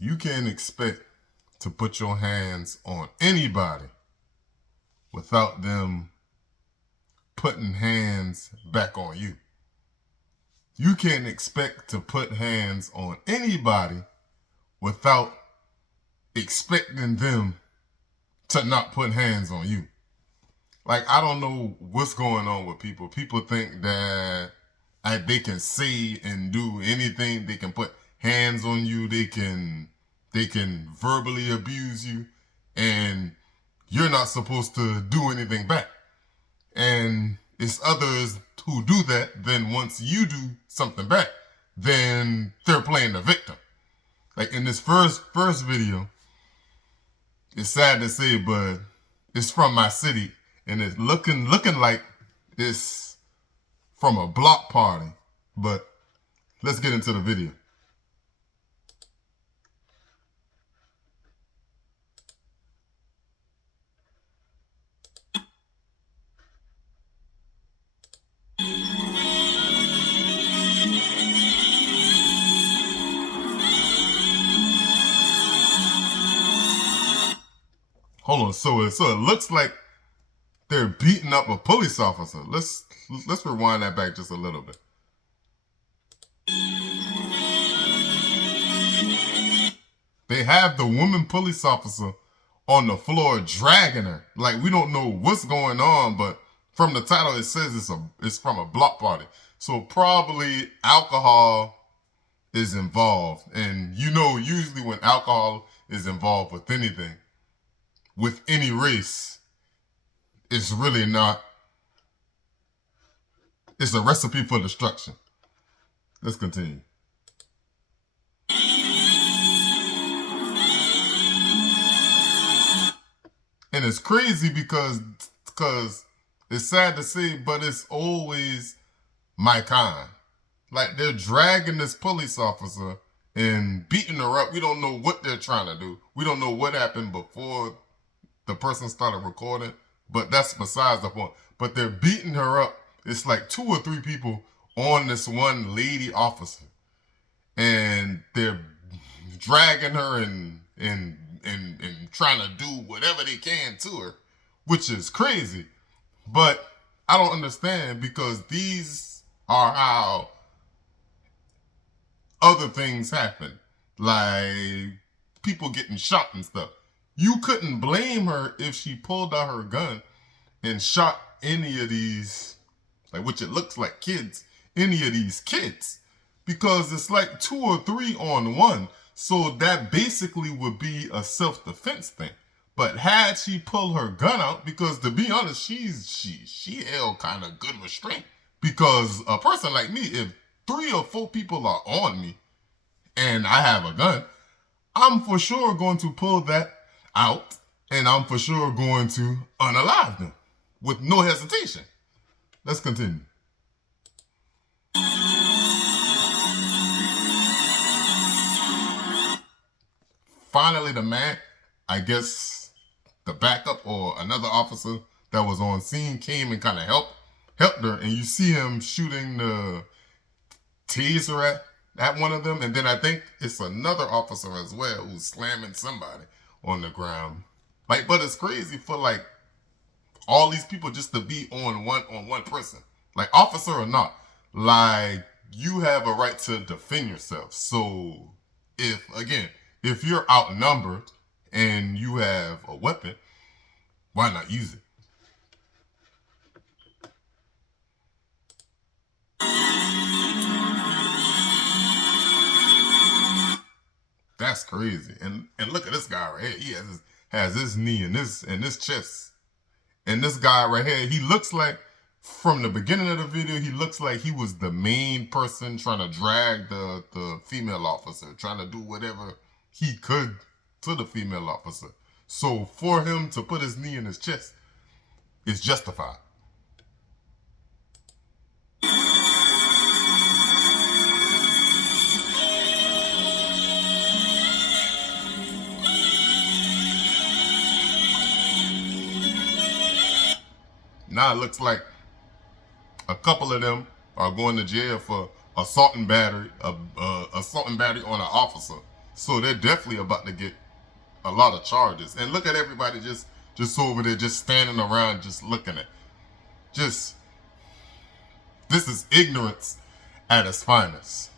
You can't expect to put your hands on anybody without them putting hands back on you. You can't expect to put hands on anybody without expecting them to not put hands on you. Like, I don't know what's going on with people. People think that they can say and do anything. They can put hands on you. They can verbally abuse you, and you're not supposed to do anything back. And it's others who do that. Then once you do something back, then they're playing the victim. Like in this first video, it's sad to say, but it's from my city, and it's looking like it's from a block party. But let's get into the video. Hold on, so it looks like they're beating up a police officer. Let's rewind that back just a little bit. They have the woman police officer on the floor dragging her. Like, we don't know what's going on, but from the title it says it's from a block party. So probably alcohol is involved. And you know, usually when alcohol is involved with anything, with any race, it's really not. It's a recipe for destruction. Let's continue. And it's crazy because it's sad to say, but it's always my kind. Like, they're dragging this police officer and beating her up. We don't know what they're trying to do. We don't know what happened before the person started recording, but that's besides the point. But they're beating her up. It's like 2 or 3 people on this one lady officer, and they're dragging her and trying to do whatever they can to her, which is crazy. But I don't understand, because these are how other things happen, like people getting shot and stuff. You couldn't blame her if she pulled out her gun and shot any of these, like, which it looks like kids, any of these kids, because it's like 2 or 3 on one. So that basically would be a self-defense thing. But had she pulled her gun out, because to be honest, she held kind of good restraint. Because a person like me, if 3 or 4 people are on me and I have a gun, I'm for sure going to pull that out, and I'm for sure going to unalive them with no hesitation. Let's continue. Finally, the man, I guess the backup or another officer that was on scene, came and kind of helped her, and you see him shooting the taser at one of them, and then I think it's another officer as well who's slamming somebody on the ground. Like, but it's crazy for like all these people just to be on one person, like officer or not. Like, you have a right to defend yourself. So if you're outnumbered and you have a weapon, why not use it? That's crazy. And look at this guy right here. He has his knee in this chest. And this guy right here, he looks like, from the beginning of the video, he looks like he was the main person trying to drag the female officer, trying to do whatever he could to the female officer. So for him to put his knee in his chest is justified. Now it looks like a couple of them are going to jail for assault and battery on an officer. So they're definitely about to get a lot of charges. And look at everybody just over there, just standing around, just looking at. Just, this is ignorance at its finest.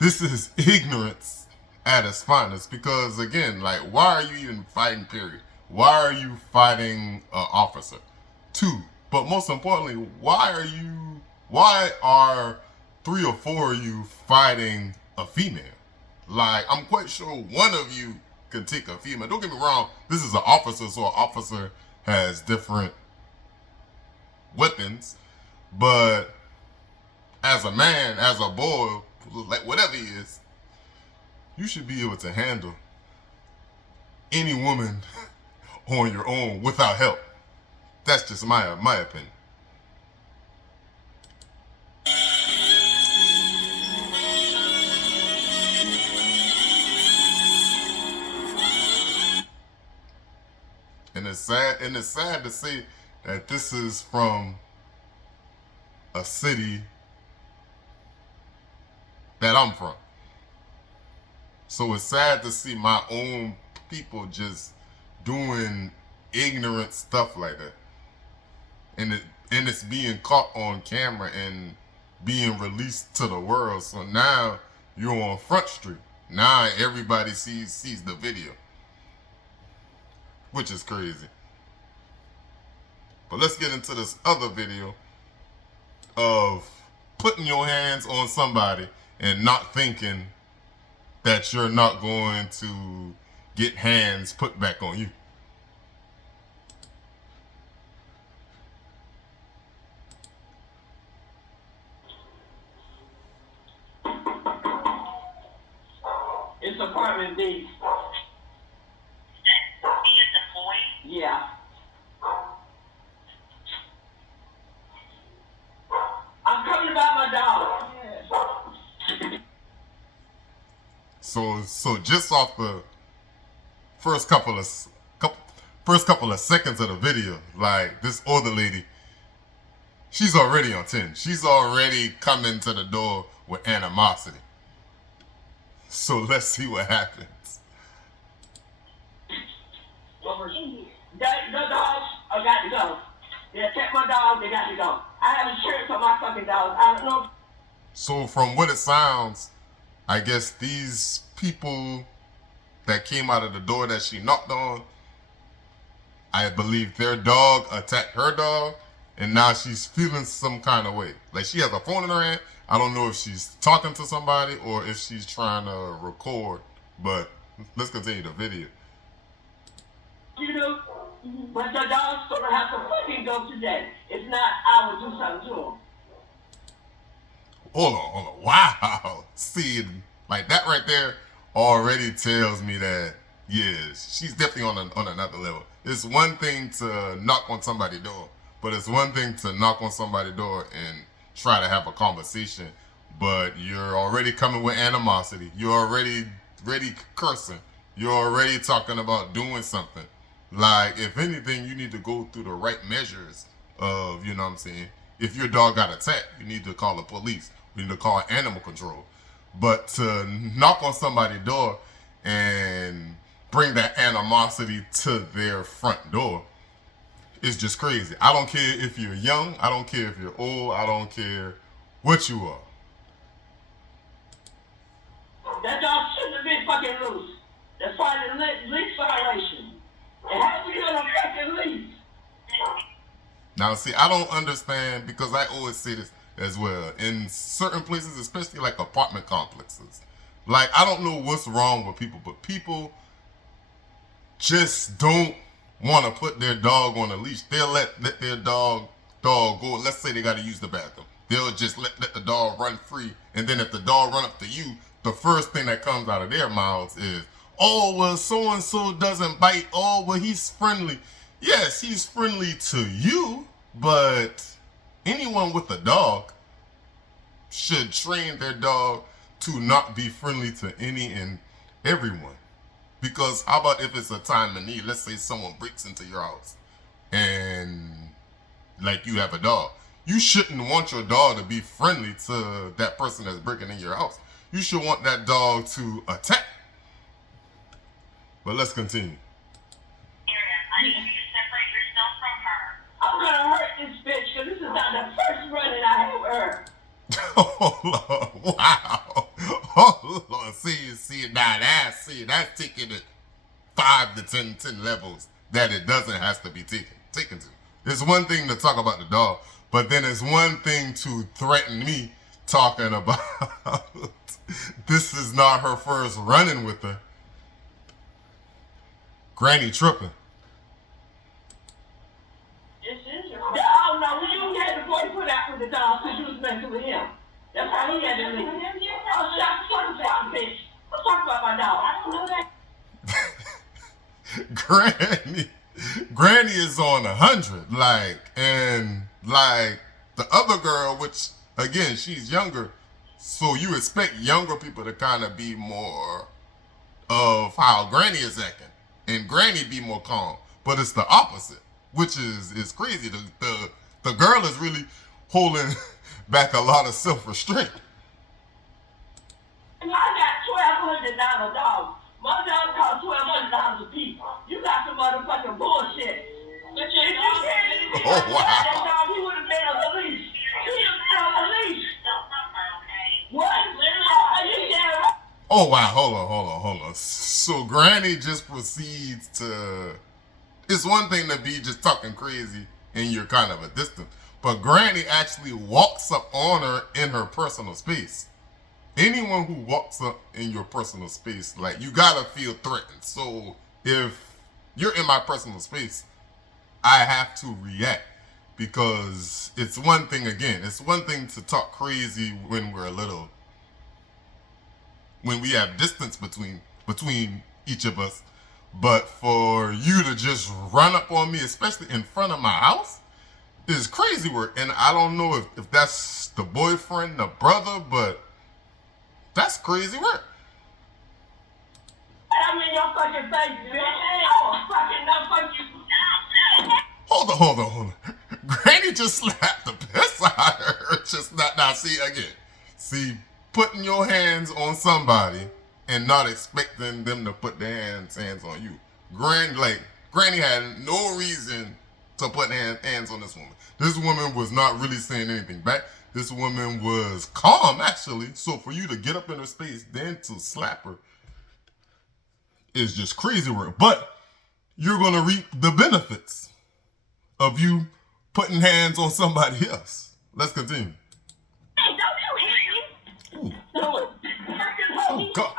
This is ignorance at its finest. Because again, like, why are you even fighting, period? Why are you fighting an officer? 2, but most importantly, why are 3 or 4 of you fighting a female? Like, I'm quite sure one of you can take a female. Don't get me wrong, this is an officer, so an officer has different weapons. But as a man, as a boy, like whatever he is, you should be able to handle any woman on your own without help. That's just my opinion. And it's sad to say that this is from a city that I'm from. So it's sad to see my own people just doing ignorant stuff like that. And it's being caught on camera and being released to the world. So now you're on Front Street. Now everybody sees the video, which is crazy. But let's get into this other video of putting your hands on somebody and not thinking that you're not going to get hands put back on you. It's apartment B. Yeah. I'm coming about my dog. Yes. So just off the first couple of seconds of the video, like, this older lady, she's already on 10. She's already coming to the door with animosity. So let's see what happens. The dogs are got to go. They attacked my dog, they got to go. I have insurance on my fucking dogs. I don't know. So from what it sounds, I guess these people that came out of the door that she knocked on, I believe their dog attacked her dog, and now she's feeling some kind of way. Like, she has a phone in her hand. I don't know if she's talking to somebody or if she's trying to record, but let's continue the video. You know, but the dog's gonna have to fucking go today. If not, I will do something to him. Hold on. Wow. See, like, that right there already tells me that, yeah, she's definitely on another level. It's one thing to knock on somebody's door, but it's one thing to knock on somebody's door and try to have a conversation, but you're already coming with animosity. You're already cursing. You're already talking about doing something. Like, if anything, you need to go through the right measures of, you know what I'm saying? If your dog got attacked, you need to call the police. You need to call animal control. But to knock on somebody's door and bring that animosity to their front door is just crazy. I don't care if you're young. I don't care if you're old. I don't care what you are. That dog shouldn't have been fucking loose. That's why the lease violation. It has to be on a fucking lease. Now, see, I don't understand, because I always say this as well. In certain places, especially like apartment complexes, like, I don't know what's wrong with people, but people just don't want to put their dog on a leash. They'll let their dog go. Let's say they got to use the bathroom. They'll just let the dog run free. And then if the dog run up to you, the first thing that comes out of their mouths is, oh, well, so-and-so doesn't bite. Oh, well, he's friendly. Yes, he's friendly to you, but anyone with a dog should train their dog to not be friendly to any and everyone. Because how about if it's a time of need? Let's say someone breaks into your house and, like, you have a dog. You shouldn't want your dog to be friendly to that person that's breaking in your house. You should want that dog to attack. But let's continue. I need you to separate yourself from her. I'm gonna hurt this bitch because this is not the first running I have with her. Oh Lord, wow. Oh Lord, see, now that's taking it 5 to 10 levels that it doesn't have to be taken to. It's one thing to talk about the dog, but then it's one thing to threaten me talking about this is not her first running with her. Granny tripping. This is her. Oh no, you had the boy put out with the dog because you was messing with him. That's how he had to leave. Oh, shut the bitch. Let's talk about my dog. I don't know Granny that. is on 100, and the other girl, which again she's younger, so you expect younger people to kind of be more of how Granny is acting, and Granny be more calm. But it's the opposite, which is crazy. The girl is really holding back a lot of self-restraint. I got $1,200 dogs. My dog costs $1,200 a piece. You got some motherfucking bullshit. But you can't Oh wow. That dog, he would have been on the leash. He would have been on the leash. What? Are you damn right? Oh wow, hold on. So Granny just proceeds to. It's one thing to be just talking crazy and you're kind of a distance, but Granny actually walks up on her in her personal space. Anyone who walks up in your personal space, like, you gotta feel threatened. So if you're in my personal space, I have to react, because it's one thing to talk crazy when we're little, when we have distance between each of us, but for you to just run up on me, especially in front of my house, is crazy work. And I don't know if that's the boyfriend, the brother, but that's crazy work. I'm in your fucking face, bitch. I'm fucking not fucking you. Hold on. Granny just slapped the piss out of her. Just not now. See, putting your hands on somebody and not expecting them to put their hands on you. Granny had no reason to put hands on this woman. This woman was not really saying anything back. This woman was calm, actually. So for you to get up in her space, then to slap her, is just crazy work. But you're going to reap the benefits of you putting hands on somebody else. Let's continue. Hey, don't you hit me. Ooh. Oh, God.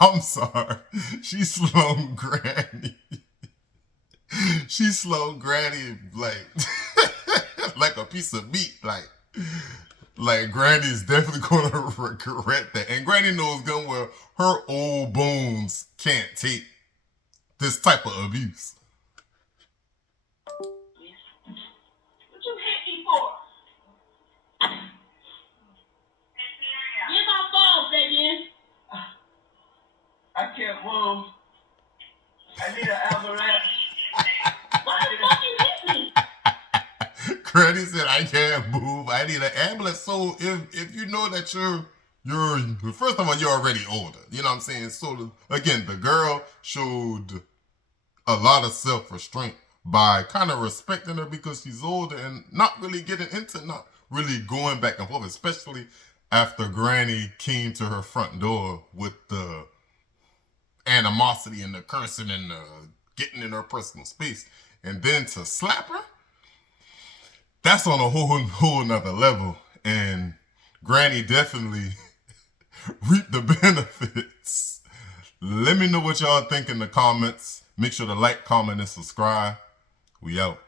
I'm sorry. She slowed Granny. She slowed Granny like a piece of meat. Like Granny's definitely gonna regret that. And Granny knows good well her old bones can't take this type of abuse. What you hit me for? Get my phone, Fabian. I can't move. I need an ambulance. Why the fuck you hit me? Granny said, I can't move. I need an ambulance. So if you know that you're first of all, you're already older. You know what I'm saying? So again, the girl showed a lot of self-restraint by kind of respecting her because she's older and not really going back and forth, especially after Granny came to her front door with the animosity and the cursing and the getting in her personal space, and then to slap her, that's on a whole nother level. And Granny definitely reaped the benefits. Let me know what y'all think in the comments. Make sure to like, comment, and subscribe. We out.